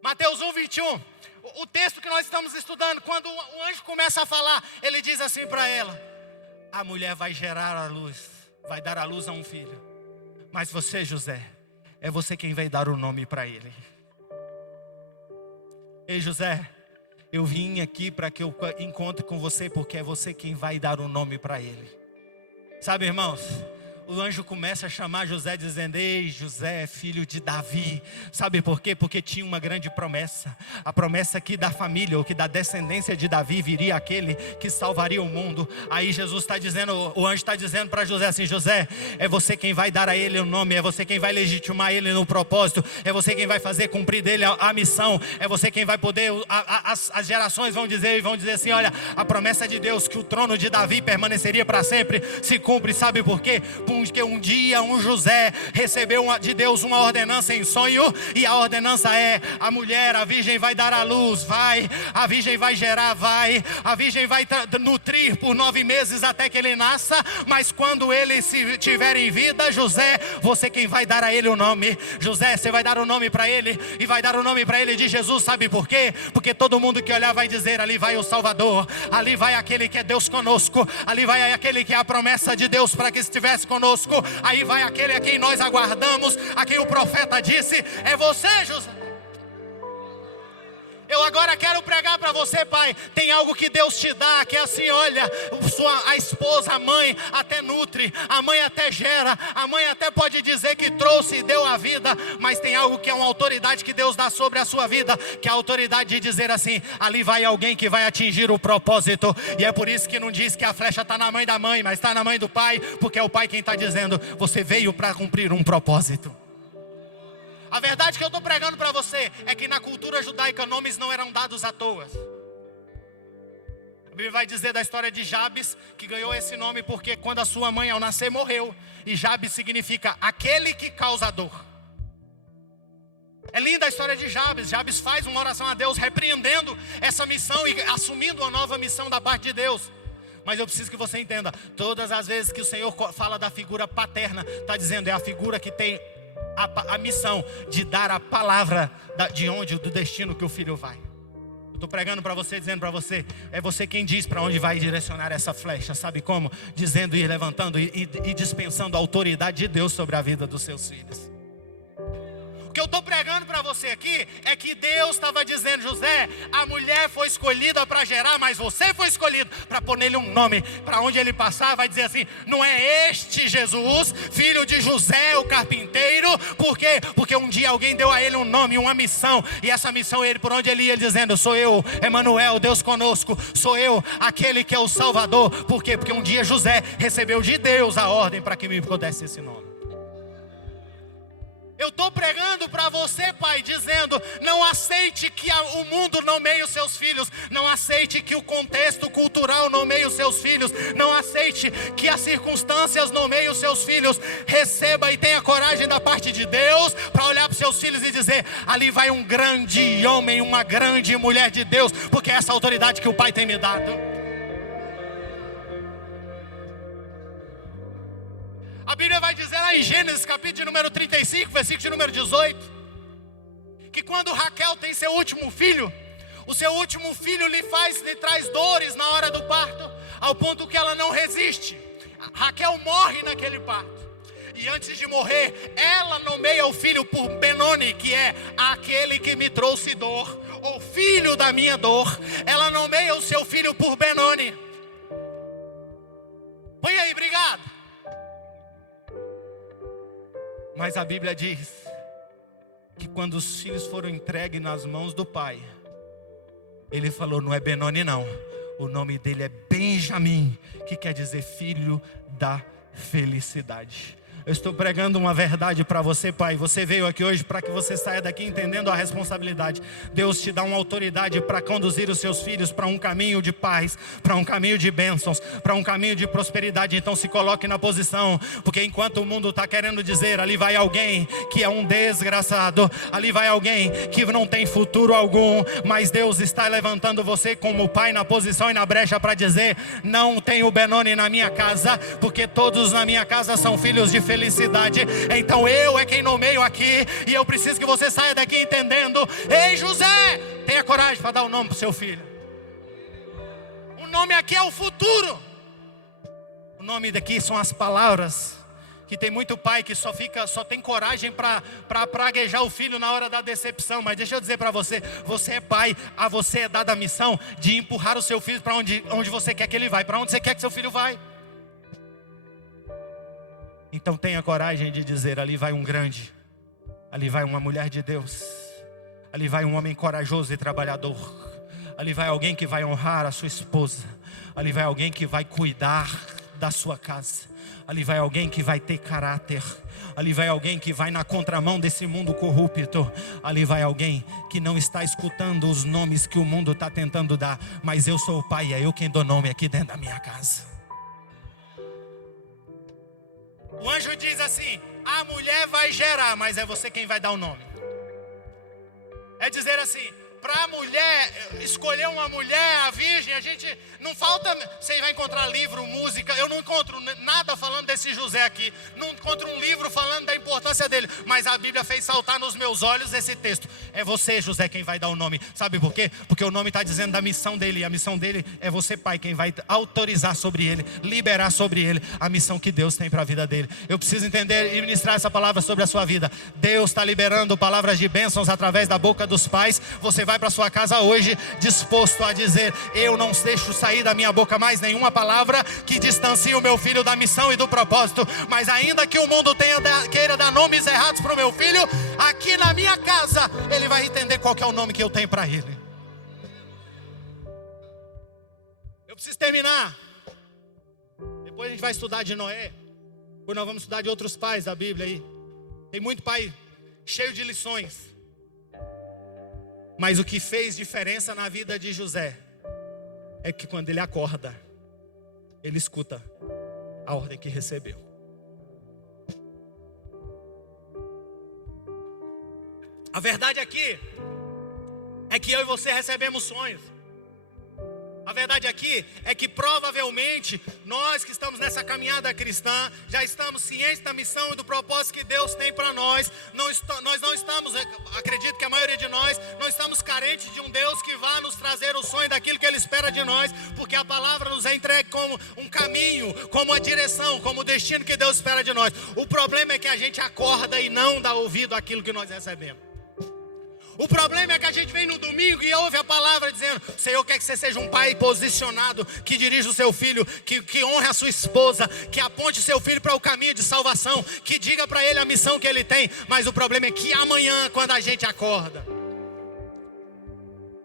Mateus 1:21. O texto que nós estamos estudando, quando o anjo começa a falar, ele diz assim para ela: a mulher vai gerar a luz, vai dar a luz a um filho. Mas você, José, é você quem vai dar o nome para ele. Ei, José, eu vim aqui para que eu encontre com você, porque é você quem vai dar o nome para ele. Sabe, irmãos, o anjo começa a chamar José, dizendo: ei, José é filho de Davi. Sabe por quê? Porque tinha uma grande promessa. A promessa que da família, ou que da descendência de Davi viria aquele que salvaria o mundo. Aí Jesus está dizendo, o anjo está dizendo para José assim: José, é você quem vai dar a ele o nome. É você quem vai legitimar ele no propósito. É você quem vai fazer cumprir dele a missão. É você quem vai poder, as gerações vão dizer assim: olha, a promessa de Deus que o trono de Davi permaneceria para sempre se cumpre. Sabe por quê? Porque um dia um José recebeu de Deus uma ordenança em sonho. E a ordenança é: a mulher, a virgem vai dar à luz, vai. A virgem vai gerar, vai. A virgem vai nutrir por 9 meses até que ele nasça. Mas quando ele se tiver em vida, José, você quem vai dar a ele o nome. José, você vai dar o nome para ele. E vai dar o nome para ele de Jesus. Sabe por quê? Porque todo mundo que olhar vai dizer: ali vai o Salvador. Ali vai aquele que é Deus conosco. Ali vai aquele que é a promessa de Deus para que estivesse conosco. Aí vai aquele a quem nós aguardamos, a quem o profeta disse: é você, José. Eu agora quero pregar para você, pai. Tem algo que Deus te dá, que é assim, olha, a esposa, a mãe até nutre, a mãe até gera, a mãe até pode dizer que trouxe e deu a vida, mas tem algo que é uma autoridade que Deus dá sobre a sua vida, que é a autoridade de dizer assim, ali vai alguém que vai atingir o propósito. E é por isso que não diz que a flecha está na mãe da mãe, mas está na mãe do pai, porque é o pai quem está dizendo, você veio para cumprir um propósito. A verdade que eu estou pregando para você é que na cultura judaica nomes não eram dados à toa. A Bíblia vai dizer da história de Jabes, que ganhou esse nome porque quando a sua mãe ao nascer morreu. E Jabes significa aquele que causa dor. É linda a história de Jabes. Jabes faz uma oração a Deus repreendendo essa missão e assumindo uma nova missão da parte de Deus. Mas eu preciso que você entenda, todas as vezes que o Senhor fala da figura paterna, está dizendo, é a figura que tem a missão de dar a palavra do destino que o filho vai. Eu estou pregando para você, dizendo para você, é você quem diz para onde vai direcionar essa flecha, sabe como? Dizendo e levantando e dispensando a autoridade de Deus sobre a vida dos seus filhos. O que eu estou pregando para você aqui é que Deus estava dizendo, José, a mulher foi escolhida para gerar, mas você foi escolhido para pôr nele um nome. Para onde ele passar vai dizer assim, não é este Jesus, filho de José o carpinteiro. Por quê? Porque um dia alguém deu a ele um nome, uma missão. E essa missão, ele por onde ele ia dizendo, sou eu, Emanuel, Deus conosco. Sou eu, aquele que é o Salvador. Por quê? Porque um dia José recebeu de Deus a ordem para que me pudesse esse nome. Eu estou pregando para você, pai, dizendo, não aceite que o mundo nomeie os seus filhos, não aceite que o contexto cultural nomeie os seus filhos, não aceite que as circunstâncias nomeiem os seus filhos. Receba e tenha coragem da parte de Deus para olhar para os seus filhos e dizer, ali vai um grande homem, uma grande mulher de Deus, porque é essa autoridade que o pai tem me dado. A Bíblia vai dizer lá em Gênesis capítulo de número 35, versículo de número 18, que quando Raquel tem seu último filho, o seu último filho lhe traz dores na hora do parto, ao ponto que ela não resiste. Raquel morre naquele parto. E antes de morrer, ela nomeia o filho por Benoni, que é aquele que me trouxe dor, ou filho da minha dor. Ela nomeia o seu filho por Benoni. Põe aí, obrigado. Mas a Bíblia diz que quando os filhos foram entregues nas mãos do pai, ele falou, não é Benoni não, o nome dele é Benjamim, que quer dizer filho da felicidade. Eu estou pregando uma verdade para você, pai. Você veio aqui hoje para que você saia daqui entendendo a responsabilidade. Deus te dá uma autoridade para conduzir os seus filhos para um caminho de paz, para um caminho de bênçãos, para um caminho de prosperidade. Então se coloque na posição, porque enquanto o mundo está querendo dizer, ali vai alguém que é um desgraçado, ali vai alguém que não tem futuro algum, mas Deus está levantando você como pai na posição e na brecha para dizer, não tenho Benoni na minha casa, porque todos na minha casa são filhos de felicidade. Então eu é quem nomeio aqui, e eu preciso que você saia daqui entendendo, ei José, tenha coragem para dar o nome para o seu filho. O nome aqui é o futuro. O nome daqui são as palavras. Que tem muito pai que só tem coragem para praguejar o filho na hora da decepção. Mas deixa eu dizer para você, você é pai, a você é dada a missão de empurrar o seu filho para onde você quer que ele vai, para onde você quer que seu filho vai. Então tenha coragem de dizer, ali vai um grande, ali vai uma mulher de Deus, ali vai um homem corajoso e trabalhador, ali vai alguém que vai honrar a sua esposa, ali vai alguém que vai cuidar da sua casa, ali vai alguém que vai ter caráter, ali vai alguém que vai na contramão desse mundo corrupto, ali vai alguém que não está escutando os nomes que o mundo está tentando dar, mas eu sou o pai, é eu quem dou nome aqui dentro da minha casa. O anjo diz assim, a mulher vai gerar, mas é você quem vai dar o nome. É dizer assim, para a mulher, escolher uma mulher, a virgem, a gente não falta, você vai encontrar livro, música, eu não encontro nada falando desse José aqui, não encontro um livro falando da importância dele, mas a Bíblia fez saltar nos meus olhos esse texto. É você, José, quem vai dar o nome. Sabe por quê? Porque o nome está dizendo da missão dele, e a missão dele é você, pai, quem vai autorizar sobre ele, liberar sobre ele a missão que Deus tem para a vida dele. Eu preciso entender e ministrar essa palavra sobre a sua vida. Deus está liberando palavras de bênçãos através da boca dos pais. Você vai para sua casa hoje disposto a dizer: eu não deixo sair da minha boca mais nenhuma palavra que distancie o meu filho da missão e do propósito. Mas ainda que o mundo queira dar nomes errados para o meu filho, aqui na minha casa ele vai entender qual que é o nome que eu tenho para ele. Eu preciso terminar. Depois a gente vai estudar de Noé. Depois nós vamos estudar de outros pais da Bíblia aí. Tem muito pai cheio de lições. Mas o que fez diferença na vida de José é que quando ele acorda, ele escuta a ordem que recebeu. A verdade aqui é que eu e você recebemos sonhos. A verdade aqui é que provavelmente nós que estamos nessa caminhada cristã já estamos cientes da missão e do propósito que Deus tem para nós. Nós não estamos, acredito que a maioria de nós não estamos carentes de um Deus que vá nos trazer o sonho daquilo que Ele espera de nós, porque a palavra nos é entregue como um caminho, como uma direção, como o destino que Deus espera de nós. O problema é que a gente acorda e não dá ouvido àquilo que nós recebemos. O problema é que a gente vem no domingo e ouve a palavra dizendo: o Senhor quer que você seja um pai posicionado, que dirija o seu filho, que honre a sua esposa, que aponte o seu filho para o caminho de salvação, que diga para ele a missão que ele tem. Mas o problema é que amanhã, quando a gente acorda.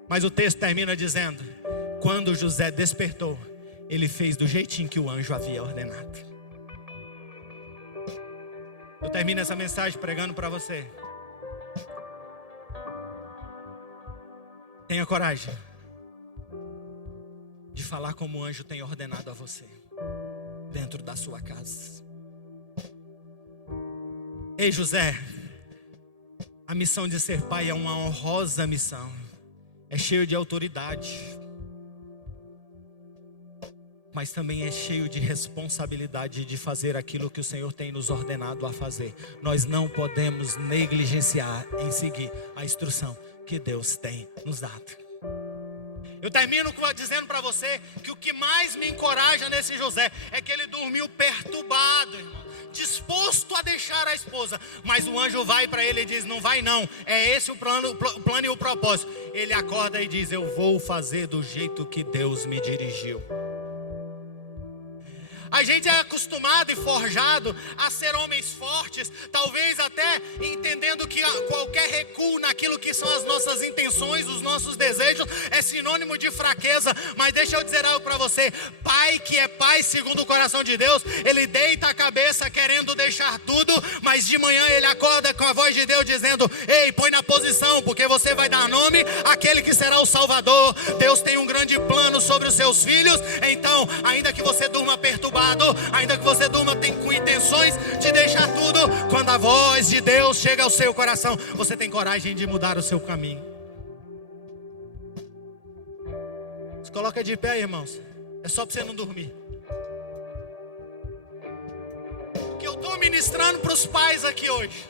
Mas o texto termina dizendo: quando José despertou, ele fez do jeitinho que o anjo havia ordenado. Eu termino essa mensagem pregando para você: tenha coragem de falar como o anjo tem ordenado a você, dentro da sua casa. Ei, José, a missão de ser pai é uma honrosa missão, é cheio de autoridade, mas também é cheio de responsabilidade de fazer aquilo que o Senhor tem nos ordenado a fazer. Nós não podemos negligenciar em seguir a instrução que Deus tem nos dado. Eu termino dizendo para você que o que mais me encoraja nesse José é que ele dormiu perturbado, irmão, disposto a deixar a esposa, mas o anjo vai para ele e diz: não vai não, é esse o plano e o propósito. Ele acorda e diz: eu vou fazer do jeito que Deus me dirigiu. A gente é acostumado e forjado a ser homens fortes, talvez até entendendo que qualquer recuo naquilo que são as nossas intenções, os nossos desejos, é sinônimo de fraqueza. Mas deixa eu dizer algo para você: pai que é pai segundo o coração de Deus, ele deita a cabeça querendo deixar tudo, mas de manhã ele acorda com a voz de Deus dizendo: ei, põe na posição, porque você vai dar nome àquele que será o Salvador. Deus tem um grande plano sobre os seus filhos. Então, ainda que você durma perturbado, ainda que você durma com intenções de deixar tudo, quando a voz de Deus chega ao seu coração, você tem coragem de mudar o seu caminho. Se coloca de pé, irmãos. É só para você não dormir. O que eu estou ministrando para os pais aqui hoje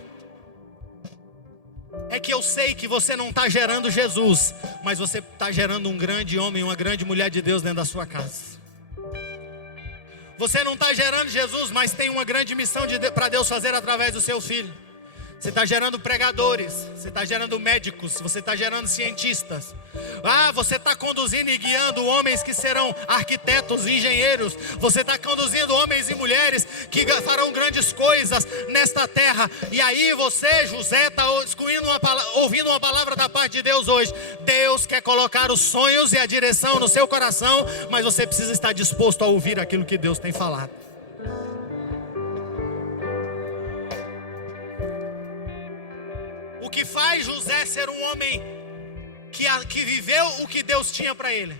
é que eu sei que você não está gerando Jesus, mas você está gerando um grande homem, uma grande mulher de Deus dentro da sua casa. Você não está gerando Jesus, mas tem uma grande missão para Deus fazer através do seu filho. Você está gerando pregadores, você está gerando médicos, você está gerando cientistas. Você está conduzindo e guiando homens que serão arquitetos, engenheiros. Você está conduzindo homens e mulheres que farão grandes coisas nesta terra. E aí você, José, está ouvindo uma palavra da parte de Deus hoje. Deus quer colocar os sonhos e a direção no seu coração, mas você precisa estar disposto a ouvir aquilo que Deus tem falado. O que faz José ser um homem que viveu o que Deus tinha para ele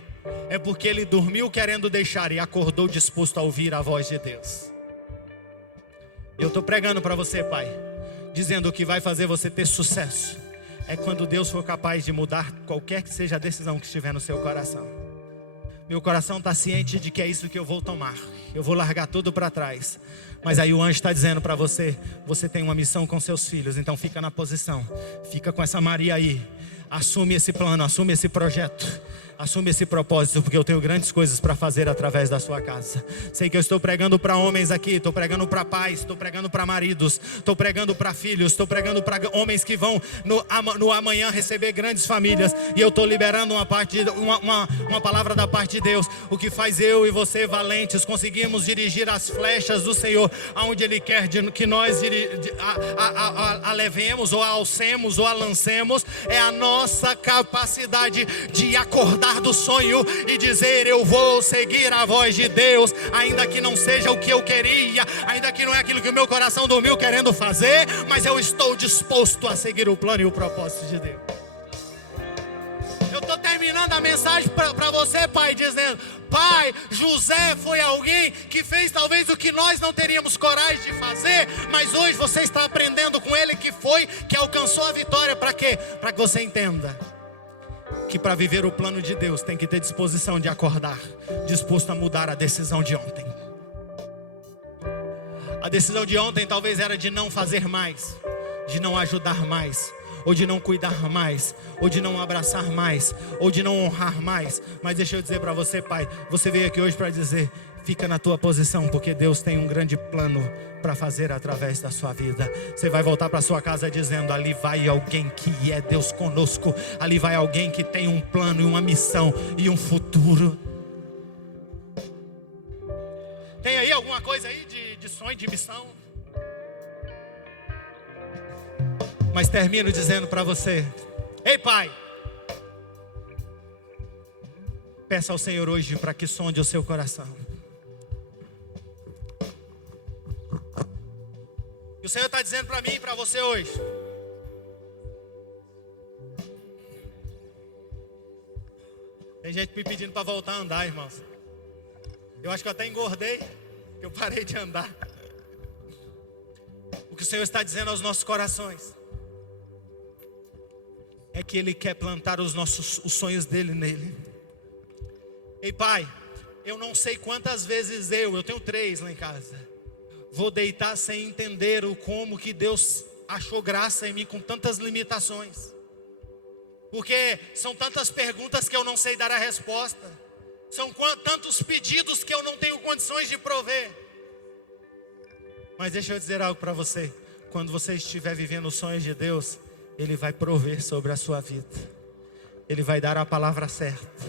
é porque ele dormiu querendo deixar e acordou disposto a ouvir a voz de Deus. Eu estou pregando para você, pai, dizendo o que vai fazer você ter sucesso é quando Deus for capaz de mudar qualquer que seja a decisão que estiver no seu coração. Meu coração está ciente de que é isso que eu vou tomar. Eu vou largar tudo para trás. Mas aí o anjo está dizendo para você: você tem uma missão com seus filhos. Então fica na posição. Fica com essa Maria aí. Assume esse plano, assume esse projeto. Assume esse propósito, porque eu tenho grandes coisas para fazer através da sua casa. Sei que eu estou pregando para homens aqui, estou pregando para pais, estou pregando para maridos, estou pregando para filhos, estou pregando para homens que vão no amanhã receber grandes famílias. E eu estou liberando uma palavra da parte de Deus. O que faz eu e você, valentes, conseguimos dirigir as flechas do Senhor aonde Ele quer que nós a levemos, ou a alcemos, ou a lancemos, é a nossa capacidade de acordar do sonho e dizer: eu vou seguir a voz de Deus, ainda que não seja o que eu queria, ainda que não é aquilo que o meu coração dormiu querendo fazer, mas eu estou disposto a seguir o plano e o propósito de Deus. Eu estou terminando a mensagem para você, pai, dizendo: pai, José foi alguém que fez talvez o que nós não teríamos coragem de fazer, mas hoje você está aprendendo com ele que alcançou a vitória. Para quê? Para que você entenda que para viver o plano de Deus tem que ter disposição de acordar, disposto a mudar a decisão de ontem. A decisão de ontem talvez era de não fazer mais, de não ajudar mais, ou de não cuidar mais, ou de não abraçar mais, ou de não honrar mais. Mas deixa eu dizer para você, pai, você veio aqui hoje para dizer: fica na tua posição, porque Deus tem um grande plano para fazer através da sua vida. Você vai voltar para sua casa dizendo: ali vai alguém que é Deus conosco, ali vai alguém que tem um plano e uma missão e um futuro. Tem aí alguma coisa aí de sonho, de missão? Mas termino dizendo para você: ei, pai, peça ao Senhor hoje para que sonde o seu coração. E o Senhor está dizendo para mim e para você hoje: tem gente me pedindo para voltar a andar, irmãos. Eu acho que eu até engordei, que eu parei de andar. O que o Senhor está dizendo aos nossos corações é que Ele quer plantar os sonhos dele nele. Ei, pai, eu não sei quantas vezes eu tenho 3 lá em casa, vou deitar sem entender como que Deus achou graça em mim com tantas limitações. Porque são tantas perguntas que eu não sei dar a resposta. São tantos pedidos que eu não tenho condições de prover. Mas deixa eu dizer algo para você: quando você estiver vivendo os sonhos de Deus, Ele vai prover sobre a sua vida. Ele vai dar a palavra certa.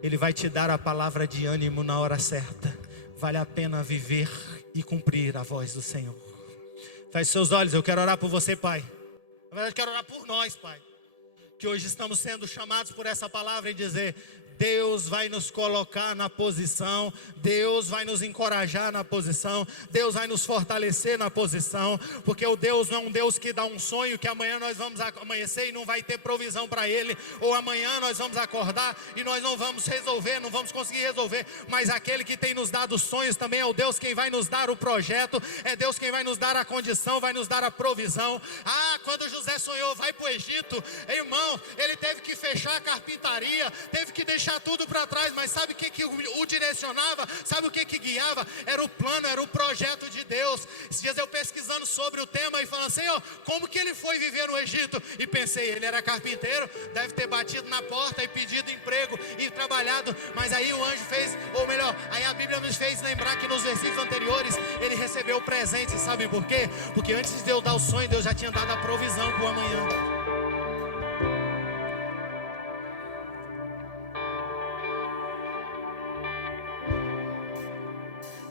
Ele vai te dar a palavra de ânimo na hora certa. Vale a pena viver e cumprir a voz do Senhor. Feche seus olhos, eu quero orar por você, pai. Na verdade, eu quero orar por nós, pai, que hoje estamos sendo chamados por essa palavra e dizer: Deus vai nos colocar na posição, Deus vai nos encorajar na posição, Deus vai nos fortalecer na posição, porque o Deus não é um Deus que dá um sonho que amanhã nós vamos amanhecer e não vai ter provisão para ele, ou amanhã nós vamos acordar e nós não vamos resolver, não vamos conseguir resolver. Mas aquele que tem nos dado sonhos também é o Deus quem vai nos dar o projeto, é Deus quem vai nos dar a condição, vai nos dar a provisão. Quando José sonhou, vai para o Egito, irmão, ele teve que fechar a carpintaria, teve que deixar tudo para trás, mas sabe o que o direcionava? Sabe o que guiava? Era o plano, era o projeto de Deus. Esses dias eu pesquisando sobre o tema e falando: Senhor, como que ele foi viver no Egito? E pensei, ele era carpinteiro, deve ter batido na porta e pedido emprego e trabalhado. Mas aí o anjo fez, ou melhor, aí a Bíblia nos fez lembrar que nos versículos anteriores ele recebeu o presente. Sabe por quê? Porque antes de Deus dar o sonho, Deus já tinha dado a provisão para o amanhã.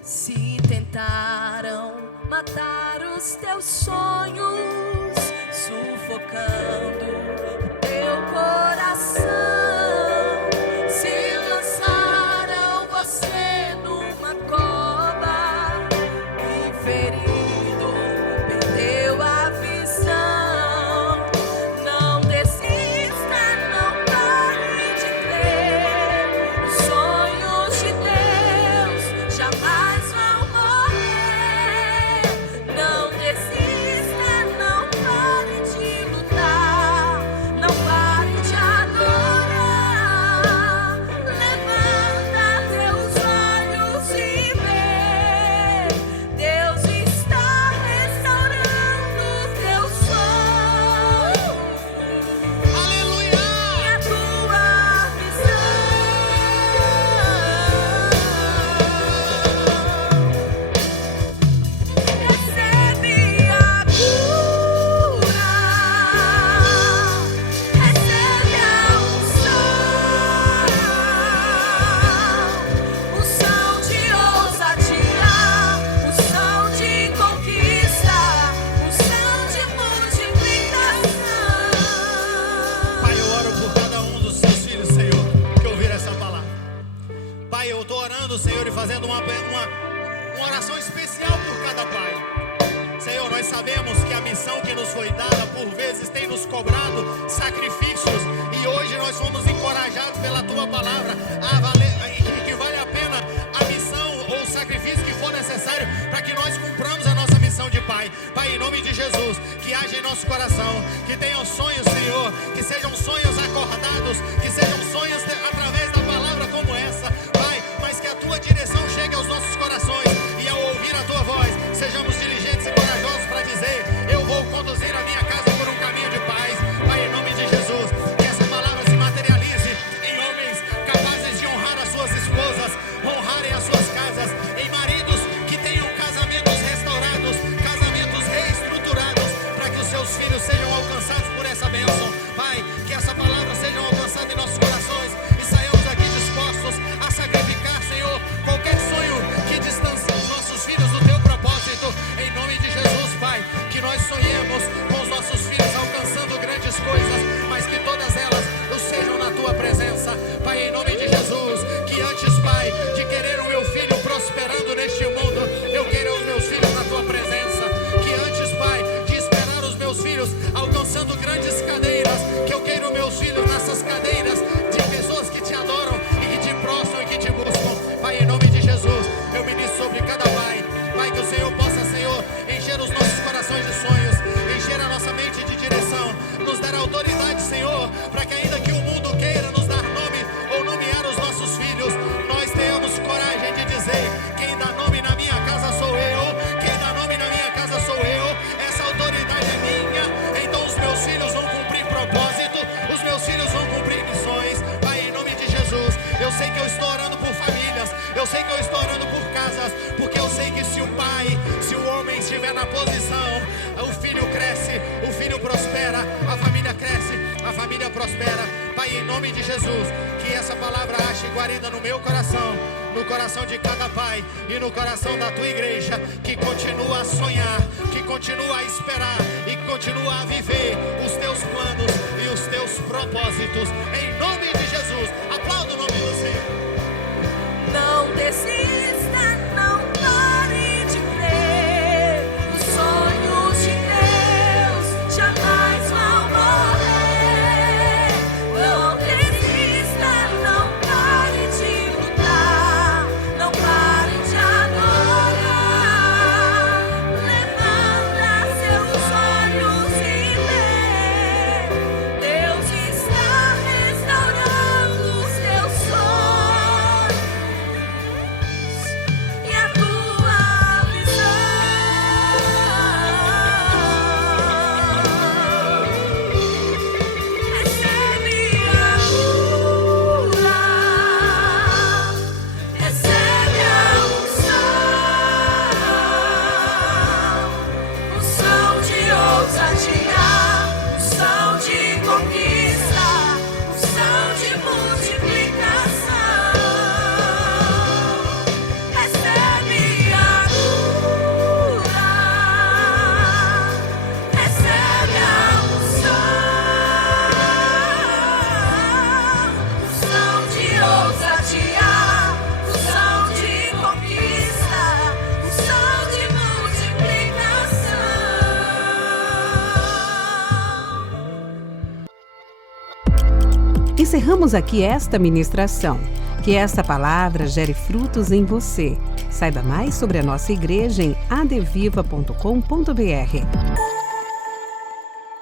Se tentaram matar os teus sonhos, sufocando o teu coração, se lançaram você numa cova e ferido perdeu a visão, não desista, não pare de crer, os sonhos de Deus jamais vão morrer. Não desista, não pare de lutar, não pare de adorar. sabemos que a missão que nos foi dada, por vezes, tem nos cobrado sacrifícios. E hoje nós fomos encorajados pela Tua palavra que vale a pena a missão ou o sacrifício que for necessário para que nós cumpramos a nossa missão de Pai. Pai, em nome de Jesus, que haja em nosso coração, que tenham sonhos, Senhor, que sejam sonhos acordados, que sejam sonhos através da palavra como essa, Pai, mas que a Tua direção chegue aos nossos corações e ao ouvir a Tua voz, sejamos diligentes e corajosos para dizer: eu vou conduzir a minha casa por um caminho de paz. Pai, em nome de Jesus, que essa palavra se materialize em homens capazes de honrar as suas esposas, honrarem as suas casas, em maridos que tenham casamentos restaurados, casamentos reestruturados, para que os seus filhos sejam alcançados por essa bênção. Pai, que essa palavra seja alcançada em nossos corações e saiamos aqui dispostos a sacrificar, Senhor, qualquer sonho que distancie os nossos filhos do Teu propósito. Em nome de Jesus, Pai, que nós sonhemos com os nossos filhos alcançando grandes coisas, mas que todas elas sejam na Tua presença. Pai, em nome de Jesus, que antes, Pai, de querer o meu filho prosperando neste mundo, eu quero os meus filhos na Tua presença. Que antes, Pai, de esperar os meus filhos alcançando grandes cadeiras, que eu quero meus filhos nessas cadeiras de pessoas que Te adoram e que Te prostram e que Te buscam. Pai, em nome de Jesus, eu ministro sobre cada pai. Pai, que o Senhor possa, Senhor, encher os nossos corações de sonhos, encher a nossa mente de direção, nos dar autoridade, Senhor, para que ainda que o mundo queira nos dar nome ou nomear os nossos filhos, nós tenhamos coragem de dizer: quem dá nome na minha casa sou eu, quem dá nome na minha casa sou eu, essa autoridade é minha. Então os meus filhos vão cumprir propósito, os meus filhos vão cumprir missões. Pai, em nome de Jesus, eu sei que eu estou orando por famílias, eu sei que eu estou orando por casas, porque eu sei que se o pai, se o homem estiver na posição, o filho cresce, o filho prospera, a família cresce, a família prospera. Pai, em nome de Jesus, que essa palavra ache guarida no meu coração, no coração de cada pai e no coração da Tua igreja, que continua a sonhar, que continua a esperar e que continua a viver os Teus planos e os Teus propósitos. Em nome de Jesus, aplauda o nome do Senhor. Não desista, não pare de crer. Os sonhos de Deus jamais vão morrer. Não desista, não pare de lutar. Não pare de adorar. Levanta seus olhos e vê. Deus está restaurando os teus sonhos e a tua visão. Recebe a cura, recebe a unção de ousadia, unção de conquista, unção de multiplicação. Recebe a cura, recebe a unção de ousadia, unção de conquista, unção de multiplicação. Encerramos aqui esta ministração. Que esta palavra gere frutos em você. Saiba mais sobre a nossa igreja em adviva.com.br.